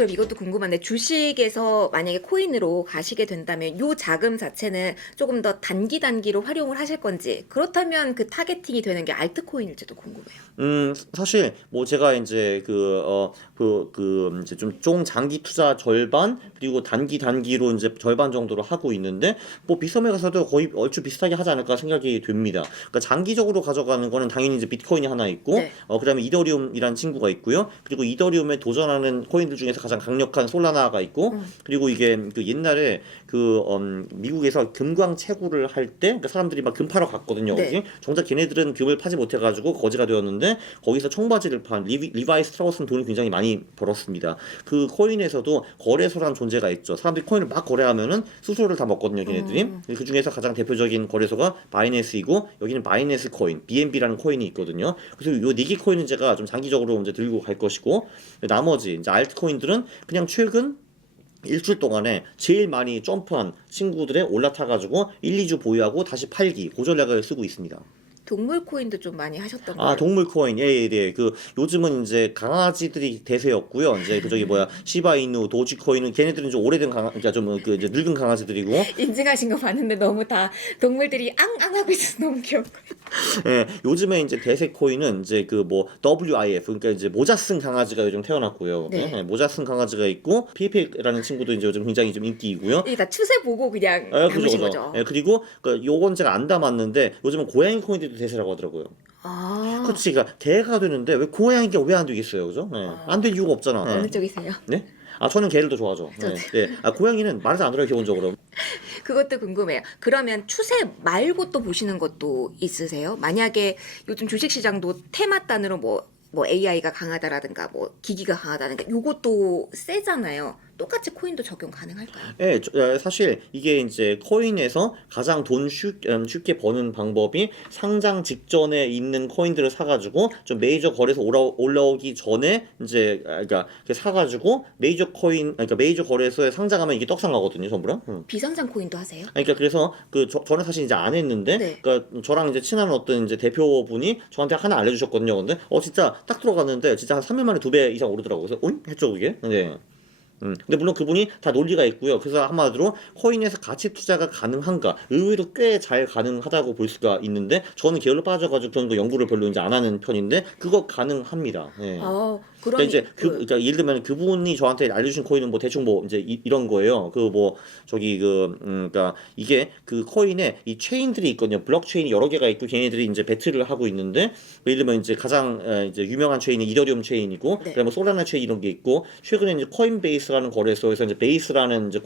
그럼 이것도 궁금한데 주식에서 만약에 코인으로 가시게 된다면 요 자금 자체는 조금 더 단기로 활용을 하실 건지 그렇다면 그 타겟팅이 되는 게 알트코인일지도 궁금해요. 사실 뭐 제가 이제 이제 좀 장기 투자 절반 그리고 단기로 이제 절반 정도로 하고 있는데 뭐 빗썸에 가서도 거의 얼추 비슷하게 하지 않을까 생각이 됩니다. 그러니까 장기적으로 가져가는 거는 당연히 이제 비트코인이 하나 있고 네. 그다음에 이더리움이라는 친구가 있고요. 그리고 이더리움에 도전하는 코인들 중에서 가장 강력한 솔라나가 있고 그리고 이게 그 옛날에 미국에서 금광 채굴을 할 때 그러니까 사람들이 막 금 파러 갔거든요. 네. 거기 정작 걔네들은 금을 파지 못해가지고 거지가 되었는데 거기서 청바지를 판 리바이 스트라우스는 돈을 굉장히 많이 벌었습니다. 그 코인에서도 거래소라는 존재가 있죠. 사람들이 코인을 막 거래하면은 수수료를 다 먹거든요, 걔네들이. 그 중에서 가장 대표적인 거래소가 바이낸스이고 여기는 바이낸스 코인, BNB라는 코인이 있거든요. 그래서 요 니기 코인은 제가 좀 장기적으로 이제 들고 갈 것이고 나머지 이제 알트코인들은 그냥 최근 일주일 동안에 제일 많이 점프한 친구들에 올라타가지고 1, 2주 보유하고 다시 팔기 그 전략을 쓰고 있습니다. 동물 코인도 좀 많이 하셨던 아, 걸로. 동물 코인. 예, 예, 예. 그 요즘은 이제 강아지들이 대세였고요. 이제 그 저기 뭐야 시바이누, 도지코인은 걔네들은 좀 오래된 그러니까 좀 그 이제 늙은 강아지들이고 인증하신 거 봤는데 너무 다 동물들이 앙앙하고 있어서 너무 귀엽고. 예, 요즘에 이제 대세 코인은 이제 그 뭐 WIF 그러니까 이제 모자 쓴 강아지가 요즘 태어났고요. 네. 예, 모자 쓴 강아지가 있고 피피라는 친구도 이제 요즘 굉장히 좀 인기이고요. 이게 다 추세 보고 그냥 예, 담으신 그죠. 거죠. 예, 그리고 그 요건 제가 안 담았는데 요즘은 고양이 코인들도 대세라고 하더라고요. 아, 그렇지, 그러니까 개가 되는데 왜 고양이가 왜 안 되겠어요, 그죠? 예, 안 될 이유가 없잖아. 어느 예. 쪽이세요? 네? 아, 저는 개를 더 좋아하죠. 네. 네. 아, 고양이는 말도 안 들어요, 기본적으로. 그것도 궁금해요. 그러면 추세 말고 또 보시는 것도 있으세요? 만약에 요즘 주식시장도 테마단으로 뭐 AI가 강하다라든가 뭐 기기가 강하다든가 요것도 세잖아요. 똑같이 코인도 적용 가능할까요? 예, 사실 이게 이제 코인에서 가장 쉽게 버는 방법이 상장 직전에 있는 코인들을 사가지고 좀 메이저 거래소 올라오기 전에 이제 그러니까 이렇게 사가지고 그러니까 메이저 거래소에 상장하면 이게 떡상하거든요, 전부 다. 비상장 코인도 하세요? 그러니까 그래서 저는 사실 이제 안 했는데 네. 그러니까 저랑 이제 친한 어떤 이제 대표분이 저한테 하나 알려주셨거든요. 근데 진짜 딱 들어갔는데 진짜 한 3년 만에 2배 이상 오르더라고요. 그래서 했죠 그게. 네. 근데 물론 그분이 다 논리가 있고요. 그래서 한마디로 코인에서 가치 투자가 가능한가? 의외로 꽤 잘 가능하다고 볼 수가 있는데 저는 게을러 빠져가지고 그런 거 연구를 별로 이제 안 하는 편인데 그거 가능합니다. 예. 그러니까 그럼 이제 그러니까 예를 들면 그분이 저한테 알려주신 코인은 뭐 대충 뭐 이제 이런 거예요. 그 뭐 저기 그러니까 이게 그 코인에 이 체인들이 있거든요. 블록체인이 여러 개가 있고 걔네들이 이제 배틀을 하고 있는데 예를 들면 이제 가장 이제 유명한 체인이 이더리움 체인이고 네. 그다음에 솔라나 체인 이런 게 있고 최근에 이제 코인베이스라는 거래소에서 이제 베이스라는 이제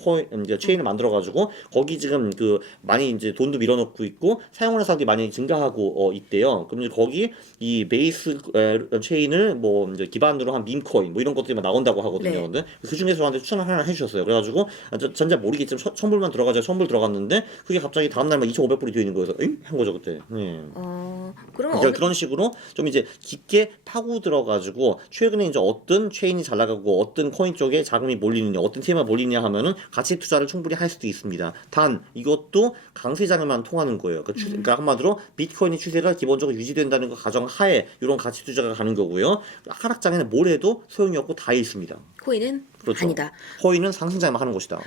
이제 체인을 만들어 가지고 거기 지금 그 많이 이제 돈도 밀어넣고 있고 사용하는 사람들이 많이 증가하고 있대요. 그럼 이제 거기 이 베이스 체인을 뭐 이제 기반으로 한 밈코인 뭐 이런 것들이 막 나온다고 하거든요. 네. 근데 그 중에서 저한테 추천을 하나 해주셨어요. 그래가지고 전자 모르겠지만 천불만 들어가자 천불 들어갔는데 그게 갑자기 다음날 막 2,500불이 되어 있는 거예요. 그래서 응? 한 거죠 그때. 네. 그러면 그러니까 그런 식으로 좀 이제 깊게 파고 들어가지고 최근에 이제 어떤 체인이 잘 나가고 어떤 코인 쪽에 자금이 몰리느냐 어떤 테마 몰리느냐 하면은 가치 투자를 충분히 할 수도 있습니다. 단 이것도 강세장에만 통하는 거예요. 그러니까 한마디로 비트코인의 추세가 기본적으로 유지된다는 거 가정 하에 이런 가치 투자가 가는 거고요. 하락장에는 뭘 해도 소용이 없고 다 잃습니다. 코인은 그렇죠. 아니다. 코인은 상승장에만 하는 것이다.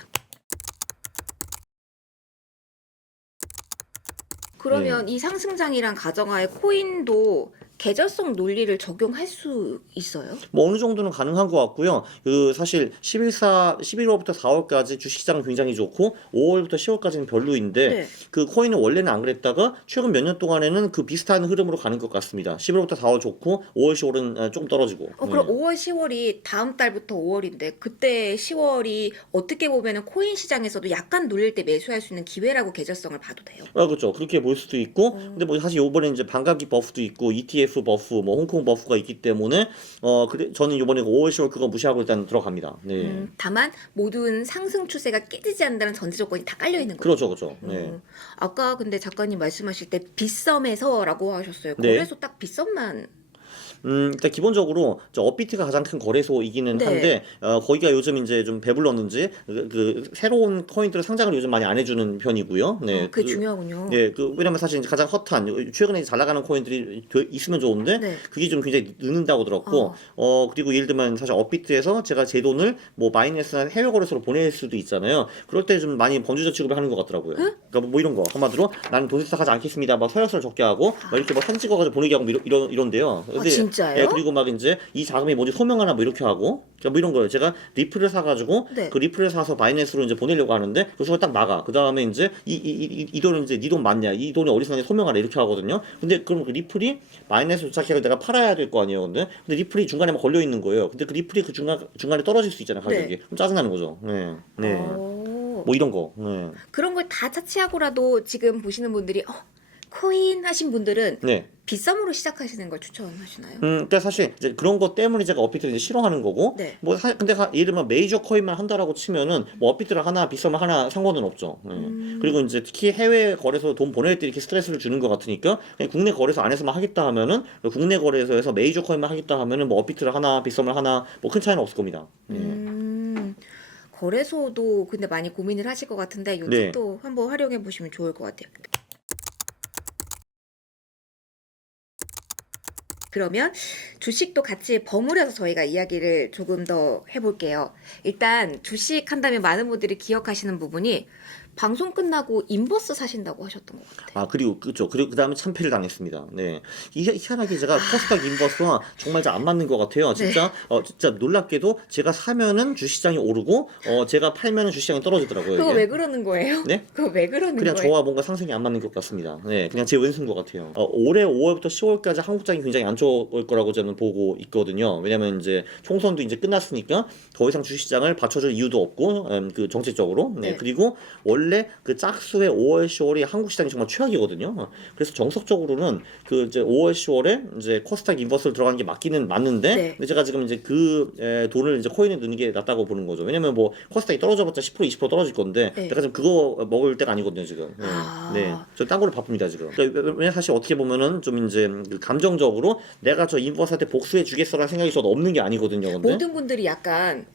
그러면 이 상승장이랑 가정하에 코인도 계절성 논리를 적용할 수 있어요? 뭐 어느 정도는 가능한 것 같고요. 그 사실 11월부터 4월까지 주식시장은 굉장히 좋고 5월부터 10월까지는 별로인데 네. 그 코인은 원래는 안 그랬다가 최근 몇 년 동안에는 그 비슷한 흐름으로 가는 것 같습니다. 11월부터 4월 좋고 5월, 10월은 조금 떨어지고. 그럼 5월, 10월이 다음 달부터 5월인데 그때 10월이 어떻게 보면은 코인 시장에서도 약간 눌릴 때 매수할 수 있는 기회라고 계절성을 봐도 돼요. 그렇죠. 그렇게 볼 수도 있고, 근데 뭐 사실 요번에 이제 반감기 버프도 있고, ETF 버프, 뭐 홍콩 버프가 있기 때문에, 그래, 저는 요번에 5월, 10월 그거 무시하고 일단 들어갑니다. 네. 다만 모든 상승 추세가 깨지지 않는다는 전제 조건이 다 깔려 있는 거죠. 그렇죠, 그렇죠. 네. 아까 근데 작가님 말씀하실 때 빗썸에서라고 하셨어요. 네. 거래소 딱 빗썸만 일단 기본적으로 저 업비트가 가장 큰 거래소이기는 네. 한데 거기가 요즘 이제 좀 배불렀는지 그 새로운 코인들을 상장을 요즘 많이 안 해주는 편이고요. 네, 그게 중요하군요. 예, 왜냐면 사실 이제 가장 핫한 최근에 잘 나가는 코인들이 있으면 좋은데 네. 그게 좀 굉장히 늦는다고 들었고 그리고 예를 들면 사실 업비트에서 제가 제 돈을 뭐 마이너스나 해외 거래소로 보낼 수도 있잖아요. 그럴 때 좀 많이 번주자 취급을 하는 것 같더라고요. 그러니까 뭐 이런 거 한마디로 나는 돈 수탁하지 않겠습니다. 막 서약서를 적게 하고 막 이렇게 막 사진 찍어가지고 보내게 하고 뭐 이런데요. 근데 진짜요? 예, 그리고 막 이제 이 자금이 뭔지 소명하나 뭐 이렇게 하고 그러니까 뭐 이런 거예요. 제가 리플을 사가지고 네. 그 리플을 사서 마이너스로 이제 보내려고 하는데 그 순간 딱 나가. 그 다음에 이제 이 돈은 이제 네 돈 맞냐? 이 돈이 어디서 나냐 소명하라 이렇게 하거든요. 근데 그럼 그 리플이 마이너스 도착해서 내가 팔아야 될 거 아니에요, 근데 리플이 중간에 막 걸려 있는 거예요. 근데 그 리플이 그 중간에 떨어질 수 있잖아요, 가격이. 네. 그럼 짜증나는 거죠. 네, 네. 오. 뭐 이런 거. 네. 그런 걸 다 차치하고라도 지금 보시는 분들이 코인 하신 분들은 네. 비썸으로 시작하시는 걸 추천하시나요? 그러니까 사실 이제 그런 것 때문에 제가 업비트를 이제 싫어하는 거고, 네. 뭐 근데 예를 들면 메이저 코인만 한다라고 치면은 뭐 업비트를 하나 비썸을 하나 상관은 없죠. 네. 그리고 이제 특히 해외 거래소 돈 보낼 때 이렇게 스트레스를 주는 것 같으니까 그냥 국내 거래소 안에서만 하겠다 하면은 국내 거래소에서 메이저 코인만 하겠다 하면은 뭐 업비트를 하나 비썸을 하나 뭐 큰 차이는 없을 겁니다. 네. 거래소도 근데 많이 고민을 하실 것 같은데 이 네. 팁도 한번 활용해 보시면 좋을 것 같아요. 그러면 주식도 같이 버무려서 저희가 이야기를 조금 더 해볼게요. 일단 주식 한다면 많은 분들이 기억하시는 부분이 방송 끝나고 인버스 사신다고 하셨던 것 같아요. 아 그리고 그죠. 그리고 그 다음에 참패를 당했습니다. 네. 이게 희한하게 제가 코스닥 인버스와 정말 잘 안 맞는 것 같아요. 진짜 진짜 놀랍게도 제가 사면은 주시장이 오르고 제가 팔면은 주시장이 떨어지더라고요. 그거 이게. 왜 그러는 거예요? 네? 그거 왜 그러는 그냥 거예요? 저와 뭔가 상승이 안 맞는 것 같습니다. 네, 그냥 제 왼수인 것 같아요. 올해 5월부터 10월까지 한국장이 굉장히 안 좋을 거라고 저는 보고 있거든요. 왜냐면 이제 총선도 이제 끝났으니까 더 이상 주식시장을 받쳐줄 이유도 없고, 그 정책적으로. 네, 네. 그리고 원래 그 짝수의 5월, 10월이 한국 시장이 정말 최악이거든요. 그래서 정석적으로는 그 이제 5월, 10월에 이제 코스닥 인버스를 들어가는 게 맞기는 맞는데, 네. 근데 제가 지금 이제 그 돈을 이제 코인에 넣는 게 낫다고 보는 거죠. 왜냐면 뭐 코스닥이 떨어져봤자 10% 20% 떨어질 건데, 네. 내가 지금 그거 먹을 때가 아니거든요 지금. 네, 아. 네. 저 딴 거로 바쁩니다 지금. 그러니까 왜냐 사실 어떻게 보면은 좀 이제 그 감정적으로 내가 저 인버스한테 복수해 주겠어라는 생각이 저도 없는 게 아니거든요. 근데 모든 분들이 약간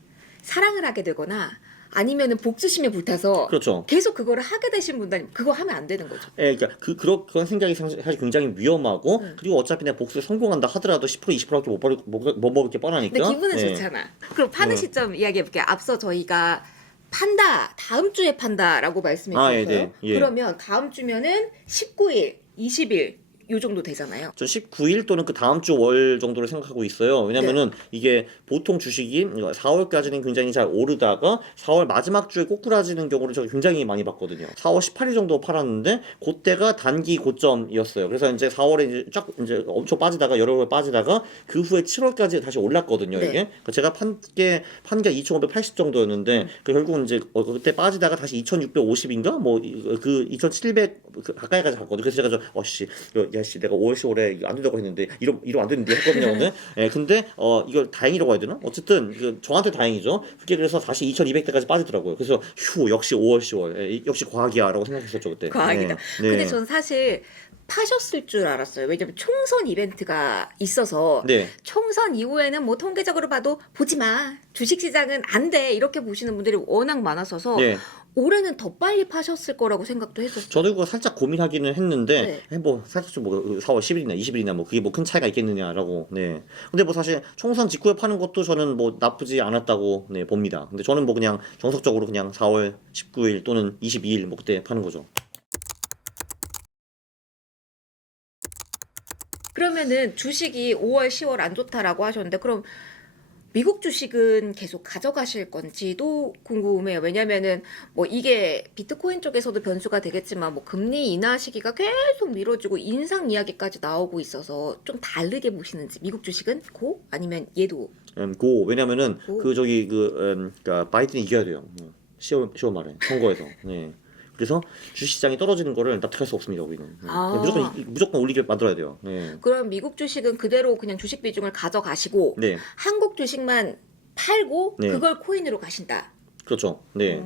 사랑을 하게 되거나 아니면은 복수심에 불타서 그렇죠. 계속 그거를 하게 되신 분들 그거 하면 안 되는 거죠. 예, 그러니까 그런 생각이 사실 굉장히 위험하고 그리고 어차피 내가 복수에 성공한다 하더라도 10% 20%밖에 못 먹을 게 뻔하니까. 근데 기분은 예. 좋잖아. 그럼 파는 시점 이야기해 볼게요. 앞서 저희가 판다, 다음 주에 판다라고 말씀해 아, 주셨어요. 예, 네. 예. 그러면 다음 주면은 19일, 20일 요 정도 되잖아요. 전 19일 또는 그 다음 주 월 정도를 생각하고 있어요. 왜냐면은 이게 보통 주식이 4월까지는 굉장히 잘 오르다가 4월 마지막 주에 꼬꾸라지는 경우를 제가 굉장히 많이 봤거든요. 4월 18일 정도 팔았는데 그때가 단기 고점이었어요. 그래서 이제 4월에 이제 쫙 이제 엄청 빠지다가 여러 월 빠지다가 그 후에 7월까지 다시 올랐거든요. 네. 이게 그러니까 제가 판 게 2,580 정도였는데 결국은 이제 그때 빠지다가 다시 2,650인가 뭐 그 2,700 가까이까지 갔거든요. 그래서 제가 야씨 내가 5월 10월에 안 된다고 했는데 이러면 안 되는데 했거든요. 근데 근데 이걸 다행이라고 해야 되나? 어쨌든 저한테 다행이죠. 그게 그래서 다시 2,200대까지 빠지더라고요. 그래서 휴 역시 5월 10월 역시 과학이야라고 생각했었죠 그때. 과학이다. 네. 근데 전 사실 파셨을 줄 알았어요. 왜냐면 총선 이벤트가 있어서 네. 총선 이후에는 뭐 통계적으로 봐도 보지 마. 주식시장은 안 돼. 이렇게 보시는 분들이 워낙 많았어서 네. 올해는 더 빨리 파셨을 거라고 생각도 했었어요. 저도 그거 살짝 고민하기는 했는데 네. 뭐 살짝 좀뭐 4월 10일이나 20일이나 뭐 그게 뭐 큰 차이가 있겠느냐라고. 네. 근데 뭐 사실 총선 직후에 파는 것도 저는 뭐 나쁘지 않았다고 네, 봅니다. 근데 저는 뭐 그냥 정석적으로 그냥 4월 19일 또는 22일 뭐 그때 파는 거죠. 그러면은 주식이 5월, 10월 안 좋다라고 하셨는데 그럼 미국 주식은 계속 가져가실 건지도 궁금해요. 왜냐면은 뭐 이게 비트코인 쪽에서도 변수가 되겠지만 뭐 금리 인하 시기가 계속 미뤄지고 인상 이야기까지 나오고 있어서 좀 다르게 보시는지 미국 주식은 고 아니면 얘도 고 왜냐면은 고. 그 저기 그러니까 바이든이 이겨야 돼요. 10월 말에 선거에서. 네. 그래서 주식시장이 떨어지는 거를 납득할 수 없습니다. 우리는. 네. 아. 무조건 올리게 만들어야 돼요. 네. 그럼 미국 주식은 그대로 그냥 주식 비중을 가져가시고 네. 한국 주식만 팔고 네. 그걸 코인으로 가신다. 그렇죠. 네.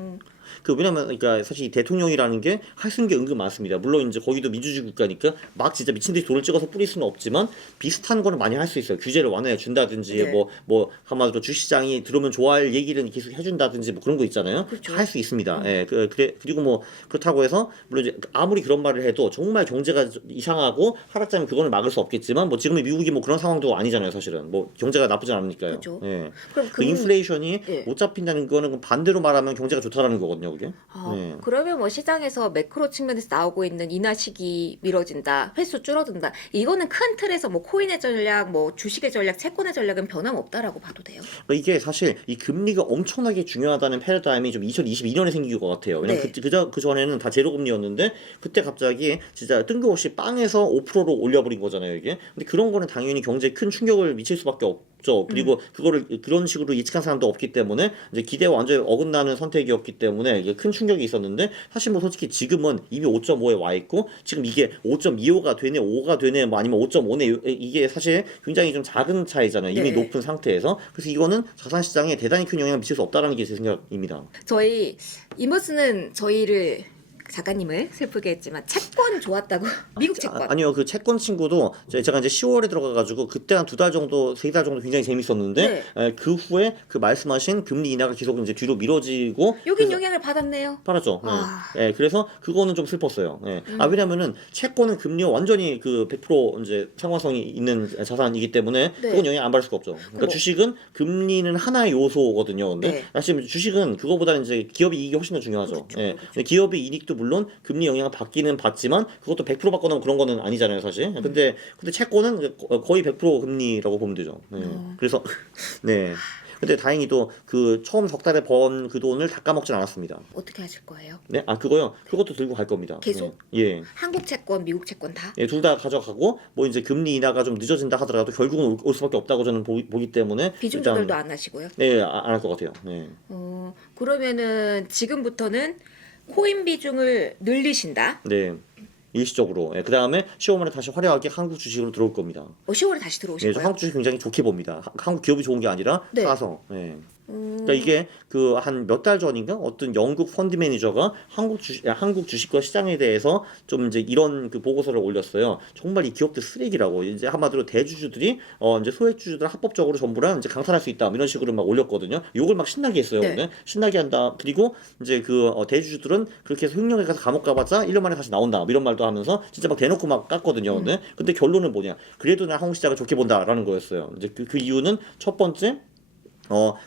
왜냐면 그러니까 사실 이 대통령이라는 게 할 수 있는 게 은근 많습니다. 물론 이제 거기도 민주주의 국가니까 막 진짜 미친 듯이 돈을 찍어서 뿌릴 수는 없지만 비슷한 거는 많이 할 수 있어요. 규제를 완화해 준다든지 네. 뭐 한마디로 주시장이 들으면 좋아할 얘기를 계속 해준다든지 뭐 그런 거 있잖아요. 그렇죠. 할 수 있습니다. 예, 그리고 뭐 그렇다고 해서 물론 이제 아무리 그런 말을 해도 정말 경제가 이상하고 하락장면 그거는 막을 수 없겠지만 뭐 지금의 미국이 뭐 그런 상황도 아니잖아요. 사실은 뭐 경제가 나쁘진 않으니까요. 그렇죠. 예. 그럼 그 인플레이션이 예. 못 잡힌다는 거는 반대로 말하면 경제가 좋다라는 거거든요, 그게. 예. 그러면 뭐 시장에서 매크로 측면에서 나오고 있는 인하식이 미뤄진다, 횟수 줄어든다. 이거는 큰 틀에서 뭐 코인의 전략, 뭐 주식의 전략, 채권의 전략은 변함없다라고 봐도 돼요. 그러니까 이게 사실 이 금리가 엄청나게 중요하다는 패러다임이 좀 2022년에 생긴 것 같아요. 왜냐면 네. 그 전에는 다 제로 금리였는데 그때 갑자기 진짜 뜬금없이 빵에서 5%로 올려버린 거잖아요, 이게. 근데 그런 거는 당연히 경제에 큰 충격을 미칠 수밖에 없죠. 그리고 그거를 그런 식으로 예측한 사람도 없기 때문에 이제 기대와 완전히 어긋나는 선택이었기 때문에 이게 큰 충격이 있었는데 사실 뭐 솔직히 지금은 이미 5.5에 와 있고 지금 이게 5.25가 되네, 5가 되네, 뭐 아니면 5.5네 이게 사실 굉장히 좀 작은 차이잖아요. 이미 네. 높은 상태에서. 그래서 이거는 자산 시장에 대단히 큰 영향을 미칠 수 없다라는 게 제 생각입니다. 저희 이머스는 저희를 작가님을 슬프게 했지만 채권 좋았다고 미국 채권. 아니요, 그 채권 친구도 제가 이제 10월에 들어가가지고 그때 한 2달 정도, 3달 정도 굉장히 재밌었는데 네. 그 후에 그 말씀하신 금리 인하가 계속 이제 뒤로 미뤄지고 여긴 영향을 받았네요. 팔았죠. 아. 예, 그래서 그거는 좀 슬펐어요. 예. 왜냐면은 채권은 금리와 완전히 그 100% 이제 상관성이 있는 자산이기 때문에 네. 그건 영향 안 받을 수가 없죠. 그러니까 뭐. 주식은 금리는 하나의 요소거든요. 근데 네. 사실 주식은 그거보다는 이제 기업의 이익이 훨씬 더 중요하죠. 그렇죠, 예. 그렇죠. 근데 기업의 이익도 물론 금리 영향을 받기는 받지만 그것도 100% 받거나 그런 거는 아니잖아요, 사실. 근데 채권은 거의 100% 금리라고 보면 되죠. 예. 그래서 네. 근데 다행히도 그 처음 석 달에 번 그 돈을 다 까먹진 않았습니다. 어떻게 하실 거예요? 네, 그거요. 그것도 들고 갈 겁니다. 계속? 예. 한국 채권, 미국 채권 다? 예, 둘 다 가져가고 뭐 이제 금리 인하가 좀 늦어진다 하더라도 결국은 올 수밖에 없다고 저는 보기 때문에 비중 일단, 조절도 안 하시고요. 네, 안 할 것 같아요. 네. 그러면은 지금부터는 코인 비중을 늘리신다. 네. 일시적으로. 예, 그 다음에 10월에 다시 화려하게 한국 주식으로 들어올 겁니다. 10월에 다시 들어오실 예, 저 거예요? 한국 주식 굉장히 좋게 봅니다. 한국 기업이 좋은 게 아니라 네. 싸서. 예. 그러니까 이게 그 한 몇 달 전인가 어떤 영국 펀드 매니저가 한국 주식과 시장에 대해서 좀 이제 이런 그 보고서를 올렸어요. 정말 이 기업들 쓰레기라고 이제 한마디로 대주주들이 이제 소액주주들 합법적으로 전부 다 이제 강탈할 수 있다 뭐 이런 식으로 막 올렸거든요. 욕을 막 신나게 했어요. 네. 오늘 신나게 한다. 그리고 이제 그 대주주들은 그렇게 해서 횡령에 가서 감옥 가봤자 1년 만에 다시 나온다 뭐 이런 말도 하면서 진짜 막 대놓고 막 깠거든요. 근데 결론은 뭐냐? 그래도 나 한국 시장을 좋게 본다라는 거였어요. 이제 그 이유는 첫 번째.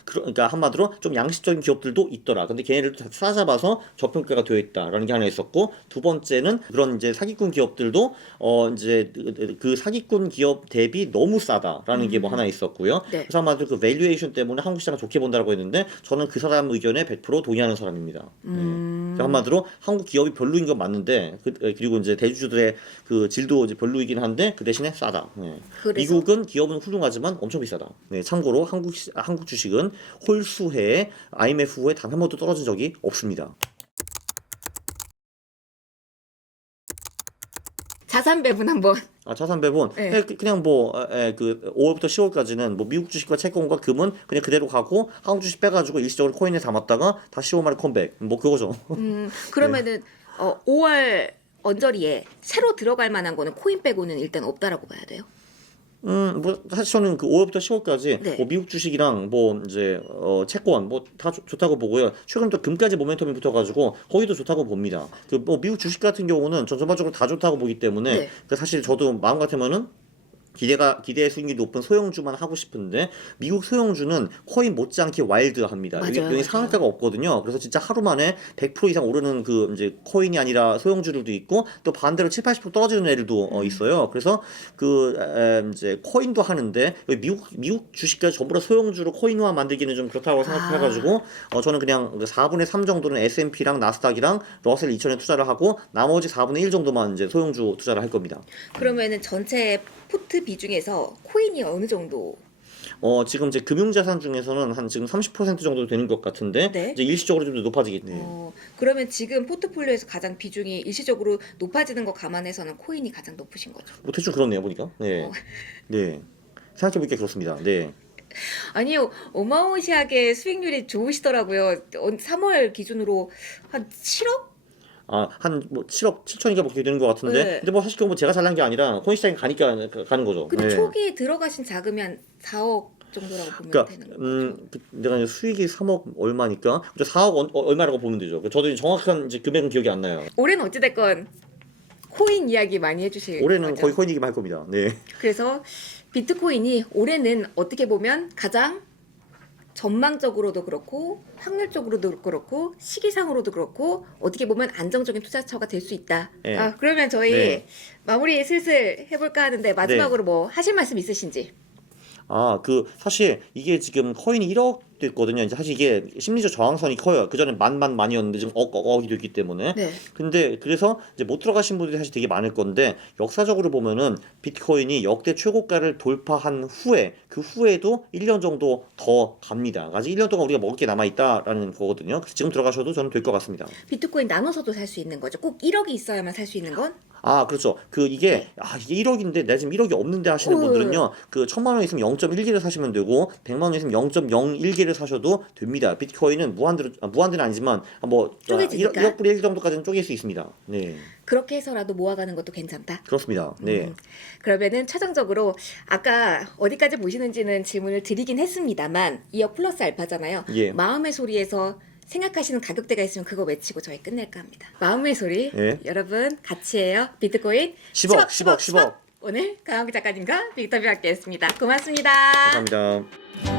그러니까 한마디로 좀 양식적인 기업들도 있더라. 근데 걔네들도 다 싸잡아서 저평가가 되어 있다라는 게 하나 있었고, 두 번째는 그런 이제 사기꾼 기업들도 이제 그 사기꾼 기업 대비 너무 싸다라는 게 뭐 하나 있었고요. 네. 그래서 한마디로 그 밸류에이션 때문에 한국 시장을 좋게 본다라고 했는데 저는 그 사람 의견에 100% 동의하는 사람입니다. 그러니까 한마디로 한국 기업이 별로인 건 맞는데 그리고 이제 대주주들의 그 질도 이제 별로이긴 한데 그 대신에 싸다. 그래서? 미국은 기업은 훌륭하지만 엄청 비싸다. 참고로 한국 주식은 홀수해 IMF 후에 단 한 번도 떨어진 적이 없습니다. 자산 배분 한번. 자산 배분 네. 그냥 뭐 그 5월부터 10월까지는 뭐 미국 주식과 채권과 금은 그냥 그대로 가고 한국 주식 빼가지고 일시적으로 코인에 담았다가 다시 10월 말에 컴백 뭐 그거죠. 그러면은 5월 언저리에 새로 들어갈 만한 거는 코인 빼고는 일단 없다라고 봐야 돼요. 뭐 사실 저는 그 5월부터 10월까지 네. 뭐 미국 주식이랑 뭐 이제 채권 뭐 다 좋다고 보고요. 최근 또 금까지 모멘텀이 붙어가지고 거기도 좋다고 봅니다. 그 뭐 미국 주식 같은 경우는 전 전반적으로 다 좋다고 보기 때문에 네. 그 사실 저도 마음 같으면은 기대 수익이 높은 소형주만 하고 싶은데 미국 소형주는 코인 못지않게 와일드합니다. 맞아요, 여기 맞아요. 상한가가 없거든요. 그래서 진짜 하루 만에 100% 이상 오르는 그 이제 코인이 아니라 소형주들도 있고 또 반대로 7, 80% 떨어지는 애들도 있어요. 그래서 그 이제 코인도 하는데 미국 주식까지 전부 다 소형주로 코인화 만들기는 좀 그렇다고 생각해가지고 저는 그냥 4분의 3 정도는 S&P랑 나스닥이랑 러셀 2000에 투자를 하고 나머지 4분의 1 정도만 이제 소형주 투자를 할 겁니다. 그러면은 전체 포트 비중에서 코인이 어느 정도? 지금 이제 금융자산 중에서는 한 지금 30% 정도 되는 것 같은데 네. 이제 일시적으로 좀 더 높아지겠네. 그러면 지금 포트폴리오에서 가장 비중이 일시적으로 높아지는 거 감안해서는 코인이 가장 높으신 거죠. 뭐 대충 그렇네요 보니까. 네, 네. 생각해보니까 그렇습니다. 네. 아니요, 어마어마시하게 수익률이 좋으시더라고요. 3월 기준으로 한 7억? 한 뭐 7억 7천인가 뭐 그렇게 되는 것 같은데. 네. 근데 뭐 사실 그건 뭐 제가 잘난 게 아니라 코인 시장에 가니까 가는 거죠. 근데 네. 초기에 들어가신 자금이 한 4억 정도라고 보면 그러니까 되는 거죠. 내가 이제 수익이 3억 얼마니까 4억 얼마라고 보면 되죠. 저도 이제 정확한 이제 금액은 기억이 안 나요. 올해는 어찌됐건 코인 이야기 많이 해주실 올해는 거죠. 거의 코인 얘기만 할 겁니다. 네. 그래서 비트코인이 올해는 어떻게 보면 가장 전망적으로도 그렇고 확률적으로도 그렇고 시기상으로도 그렇고 어떻게 보면 안정적인 투자처가 될 수 있다. 네. 그러면 저희 네. 마무리 슬슬 해볼까 하는데 마지막으로 뭐 하실 말씀 있으신지? 사실 이게 지금 코인이 1억 됐거든요. 이제 사실 이게 심리적 저항선이 커요. 그전에 만이었는데 지금 억이 됐기 때문에. 네. 근데 그래서 이제 못 들어가신 분들이 사실 되게 많을 건데 역사적으로 보면은 비트코인이 역대 최고가를 돌파한 후에 그 후에도 1년 정도 더 갑니다. 아직 1년 동안 우리가 먹을 게 남아 있다라는 거거든요. 그래서 지금 들어가셔도 저는 될 것 같습니다. 비트코인 나눠서도 살 수 있는 거죠. 꼭 1억이 있어야만 살 수 있는 건? 그렇죠. 이게 1억인데 내가 지금 1억이 없는데 하시는 분들은요. 그 1,000만 원 있으면 0.1개를 사시면 되고 100만 원 있으면 0.01개를 사셔도 됩니다. 비트코인은 무한대는 아니지만 쪼개지니까. 1억 분의 1 정도까지는 쪼갤 수 있습니다. 네. 그렇게 해서라도 모아가는 것도 괜찮다. 그렇습니다. 네. 그러면은 최종적으로 아까 어디까지 보시는지는 질문을 드리긴 했습니다만 2억 플러스 알파잖아요. 예. 마음의 소리에서 생각하시는 가격대가 있으면 그거 외치고 저희 끝낼까 합니다. 마음의 소리 예. 여러분 같이 해요. 비트코인 10억. 오늘 강원기 작가님과 빅터뷰 함께했습니다. 고맙습니다. 감사합니다.